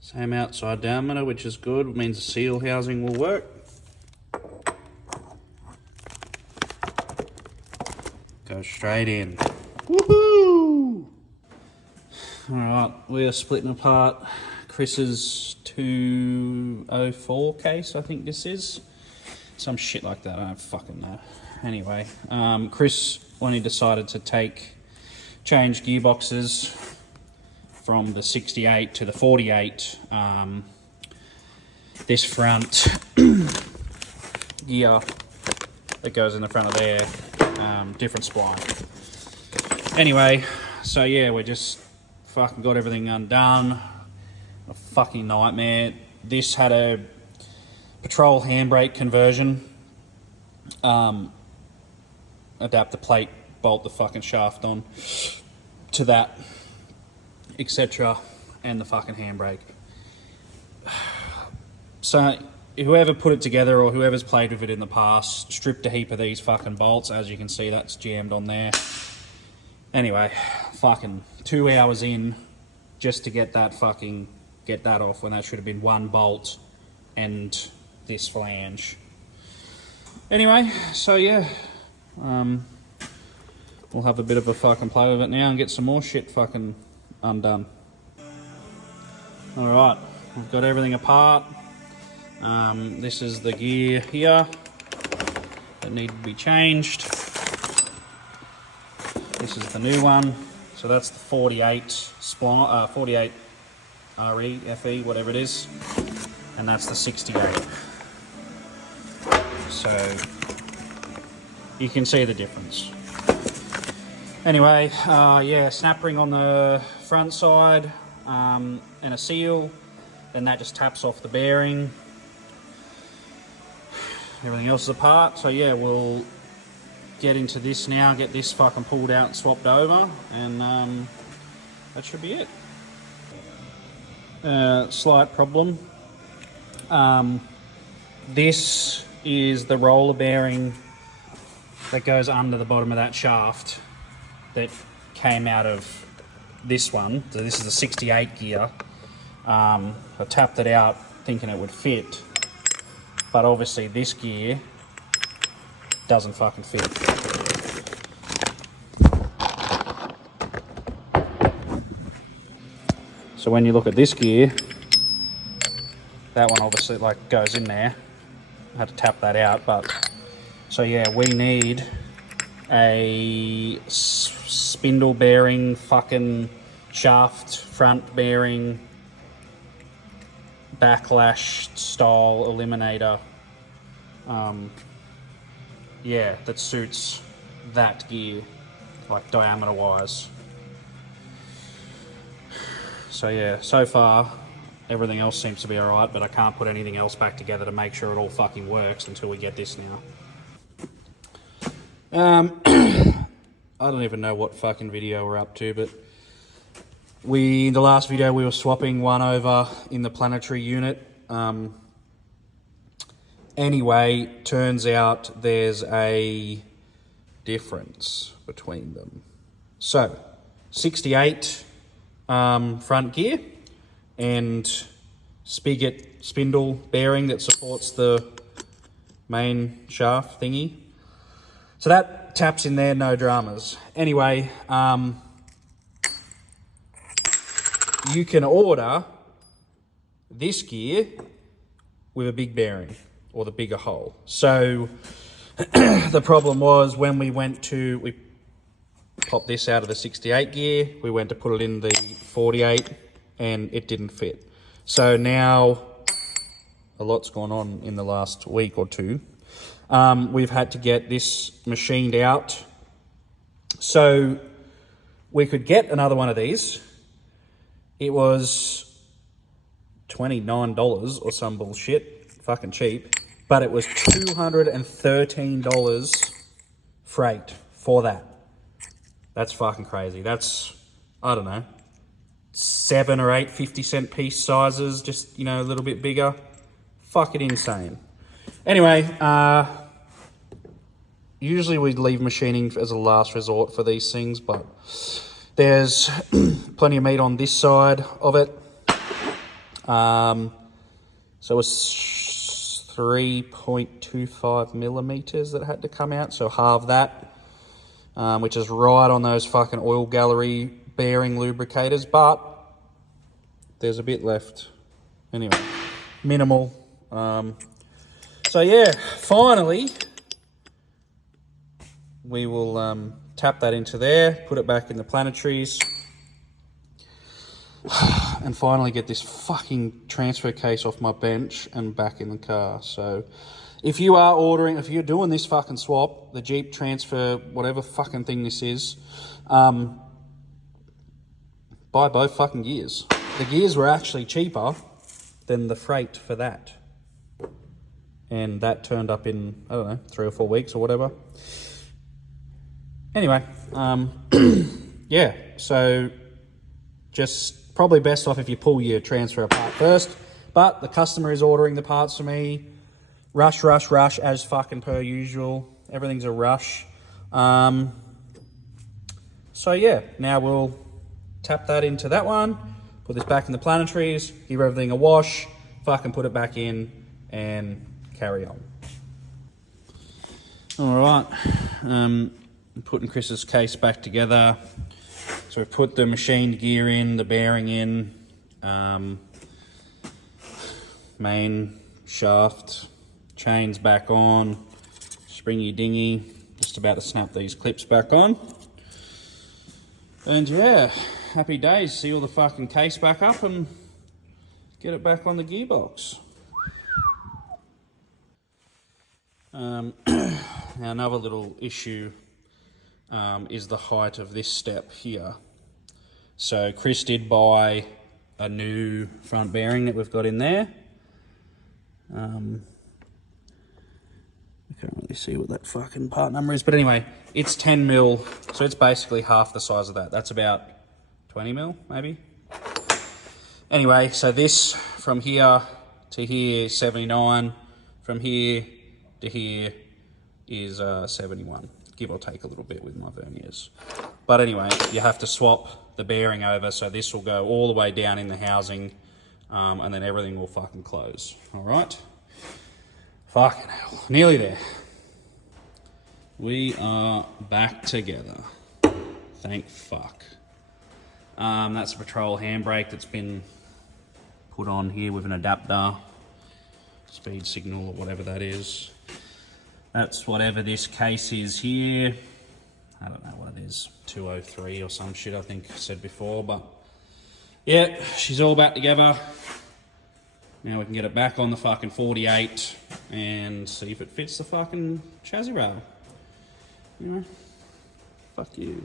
Same outside diameter, which is good. It means the seal housing will work. Go straight in. Woohoo! Alright, we are splitting apart Chris's 204 case, I think this is. Some shit like that, I don't fucking know. Anyway, Chris, when he decided to change gearboxes from the 68 to the 48, this front gear that goes in the front of there, different spline. Anyway, so yeah, we just fucking got everything undone. A fucking nightmare. This had a Patrol handbrake conversion. Adapt the plate, bolt the fucking shaft on to that, etc. And the fucking handbrake. So whoever put it together or whoever's played with it in the past stripped a heap of these fucking bolts. As you can see, that's jammed on there. Anyway, fucking 2 hours in just to get that off, when that should have been one bolt and this flange. Anyway, so yeah, we'll have a bit of a fucking play with it now and get some more shit fucking undone. Alright, we've got everything apart. This is the gear here that need to be changed. This is the new one. So that's the 48 spline, 48 RE, FE, whatever it is. And that's the 68. So you can see the difference. Anyway, yeah, snap ring on the front side, and a seal. Then that just taps off the bearing. Everything else is apart. So yeah, we'll get into this now, get this fucking pulled out and swapped over, and that should be it. Slight problem. This is the roller bearing that goes under the bottom of that shaft that came out of this one. So this is the 68 gear. I tapped it out thinking it would fit, but obviously this gear doesn't fucking fit. So when you look at this gear, that one obviously like goes in there. I had to tap that out, but so yeah, we need a spindle bearing fucking shaft front bearing backlash style eliminator, yeah, that suits that gear, like diameter wise. So yeah, so far everything else seems to be alright, but I can't put anything else back together to make sure it all fucking works until we get this now. I don't even know what fucking video we're up to, but in the last video we were swapping one over in the planetary unit. Anyway, turns out there's a difference between them. So, 68 front gear and spigot spindle bearing that supports the main shaft thingy. So that taps in there, no dramas. Anyway, you can order this gear with a big bearing or the bigger hole. So the problem was when we popped this out of the 68 gear, we went to put it in the 48 and it didn't fit. So now a lot's gone on in the last week or two. We've had to get this machined out. So we could get another one of these. It was $29 or some bullshit, fucking cheap, but it was $213 freight for that. That's fucking crazy. That's, I don't know, 7 or 8 50-cent piece sizes, just, you know, a little bit bigger. Fucking insane. Anyway, usually we leave machining as a last resort for these things, but There's plenty of meat on this side of it. So it's 3.25 millimeters that had to come out, so halve that, which is right on those fucking oil gallery bearing lubricators, but there's a bit left. Anyway, minimal. So yeah, finally, we will tap that into there, put it back in the planetaries, and finally get this fucking transfer case off my bench and back in the car. So if you are ordering, if you're doing this fucking swap, the Jeep transfer, whatever fucking thing this is, buy both fucking gears. The gears were actually cheaper than the freight for that. And that turned up in, I don't know, 3 or 4 weeks or whatever. Anyway, yeah, so just probably best off if you pull your transfer apart first. But the customer is ordering the parts for me. Rush, rush, rush, as fucking per usual. Everything's a rush. So yeah, now we'll tap that into that one, put this back in the planetaries, give everything a wash, fucking put it back in, and carry on. All right, I'm putting Chris's case back together. So we've put the machined gear in, the bearing in, main shaft, chains back on, springy dinghy, just about to snap these clips back on. And yeah, happy days, see all the fucking case back up and get it back on the gearbox. Now another little issue is the height of this step here. So Chris did buy a new front bearing that we've got in there. I can't really see what that fucking part number is, but anyway, it's 10 mil, so it's basically half the size of that. That's about 20 mil, maybe. Anyway, so this from here to here is 79, from here to here is 71, give or take a little bit with my verniers. But anyway, you have to swap the bearing over, so this will go all the way down in the housing, and then everything will fucking close. All right? Fucking hell, nearly there. We are back together. Thank fuck. That's a Patrol handbrake that's been put on here with an adapter, speed signal or whatever that is. That's whatever this case is here. I don't know what it is, 203 or some shit I think I said before, but yeah, she's all back together. Now we can get it back on the fucking 48 and see if it fits the fucking chassis rail. You know, fuck you.